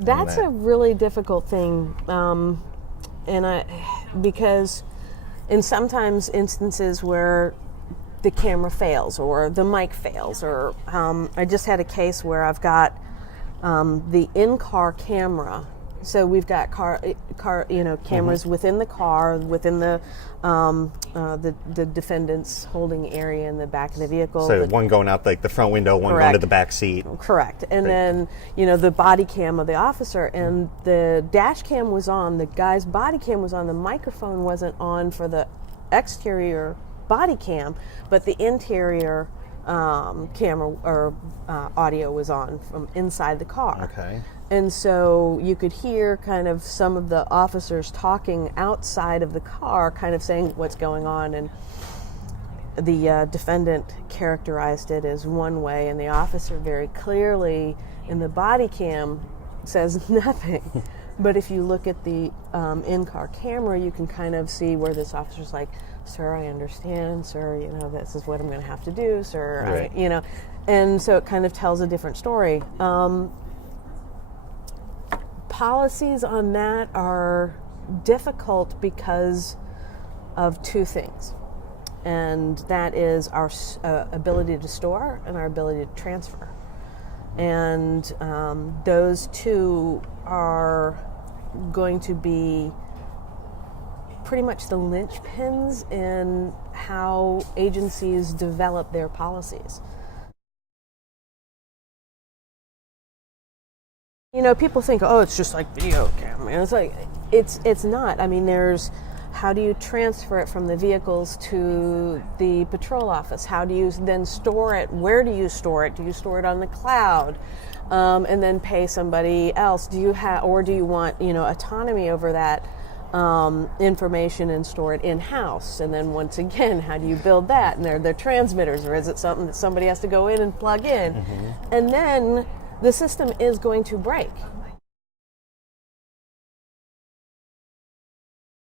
That's a really difficult thing, because in sometimes instances where the camera fails or the mic fails, or I just had a case where I've got the in-car camera. So we've got cameras within the car, within the defendant's holding area in the back of the vehicle. So one going out like the front window, one going to the back seat. Correct. And then, the body cam of the officer, and the dash cam was on, the guy's body cam was on, the microphone wasn't on for the exterior body cam, but the interior camera or audio was on from inside the car. Okay. And so you could hear kind of some of the officers talking outside of the car, kind of saying what's going on. And the defendant characterized it as one way, and the officer very clearly in the body cam says nothing. But if you look at the in-car camera, you can kind of see where this officer's like, "Sir, I understand. Sir, this is what I'm going to have to do, sir." Right. And so it kind of tells a different story. Policies on that are difficult because of two things, and that is our ability to store and our ability to transfer. And those two are going to be pretty much the linchpins in how agencies develop their policies. People think, oh, it's just like video camera. And it's like, it's not. I mean, there's, how do you transfer it from the vehicles to the patrol office? How do you then store it? Where do you store it? Do you store it on the cloud? And then pay somebody else? Do you want, autonomy over that information and store it in-house? And then once again, how do you build that? And they're transmitters, or is it something that somebody has to go in and plug in? Mm-hmm. And then the system is going to break.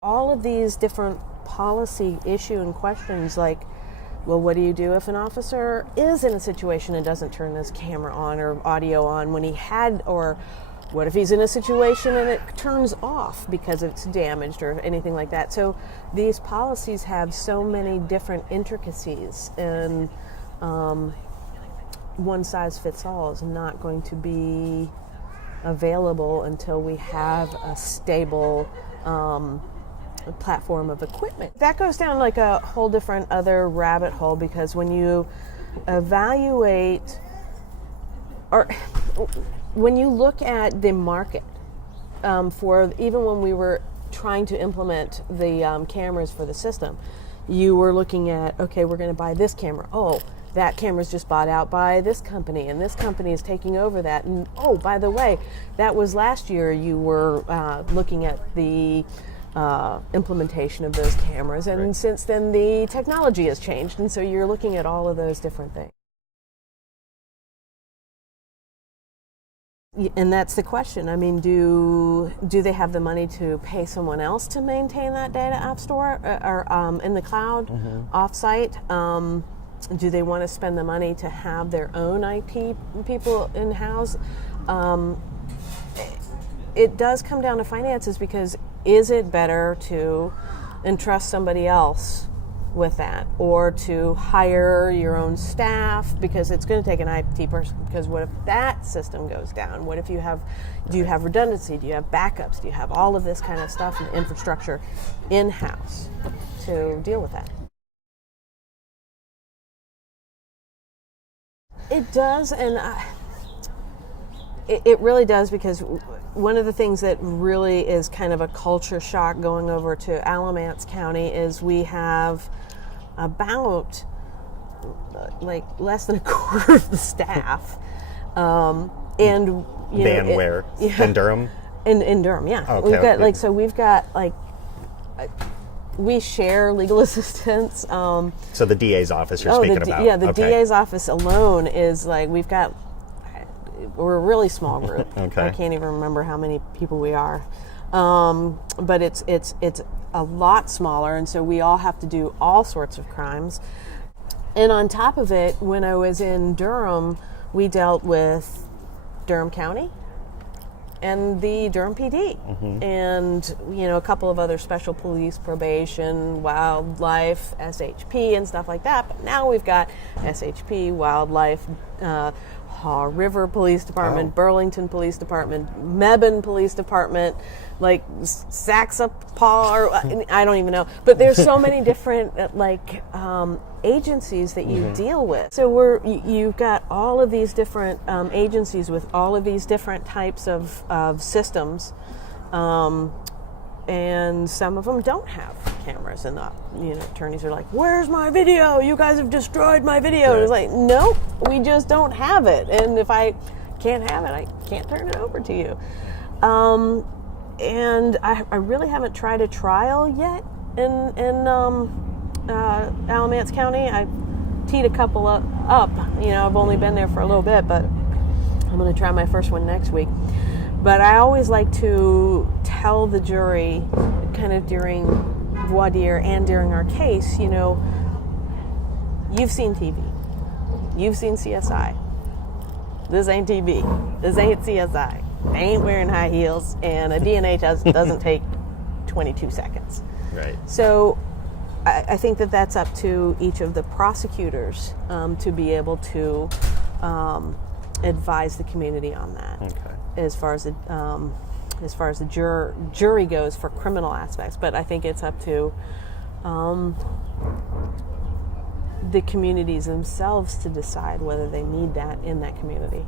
All of these different policy issue and questions, like, well, what do you do if an officer is in a situation and doesn't turn his camera on or audio on when he had, or what if he's in a situation and it turns off because it's damaged or anything like that? So these policies have so many different intricacies, and one size fits all is not going to be available until we have a stable platform of equipment. That goes down like a whole different other rabbit hole, because when you evaluate, or when you look at the market for, even when we were trying to implement the cameras for the system, you were looking at, okay, we're going to buy this camera. Oh, that camera's just bought out by this company, and this company is taking over that. And oh, by the way, that was last year you were looking at the implementation of those cameras, and right. Since then the technology has changed, and so you're looking at all of those different things. And that's the question. I mean, do they have the money to pay someone else to maintain that data app store or in the cloud, mm-hmm. Off-site? Do they want to spend the money to have their own IT people in-house? It does come down to finances, because is it better to entrust somebody else with that, or to hire your own staff, because it's going to take an IT person? Because what if that system goes down? What if do you have redundancy? Do you have backups? Do you have all of this kind of stuff and infrastructure in-house to deal with that? It does, and it really does, because one of the things that really is kind of a culture shock going over to Alamance County is we have about like less than a quarter of the staff, and where? Yeah, in Durham. In Durham, yeah. Okay, we've got we share legal assistants. So the DA's office you're speaking about. Yeah, the DA's office alone is we're a really small group. Okay. I can't even remember how many people we are. But it's a lot smaller, and so we all have to do all sorts of crimes. And on top of it, when I was in Durham, we dealt with Durham County, and the Durham PD, and a couple of other special police, probation, wildlife, SHP, and stuff like that. But now we've got SHP, wildlife, Haw River Police Department, Burlington Police Department, Mebane Police Department, like Saxapaw, or I don't even know. But there's so many different agencies that you deal with. So you've got all of these different agencies with all of these different types of systems, and some of them don't have cameras, and attorneys are like, "Where's my video? You guys have destroyed my video." Right. And it's like, nope, we just don't have it, and if I can't have it, I can't turn it over to you. And I really haven't tried a trial yet in Alamance County. I teed a couple up. I've only been there for a little bit, but I'm going to try my first one next week. But I always like to tell the jury, kind of during voir dire and during our case, you've seen TV, you've seen CSI. This ain't TV. This ain't CSI. They ain't wearing high heels, and a DNA test doesn't take 22 seconds. Right. So I think that's up to each of the prosecutors to be able to advise the community on that. Okay. As far as the jury goes for criminal aspects, but I think it's up to the communities themselves to decide whether they need that in that community.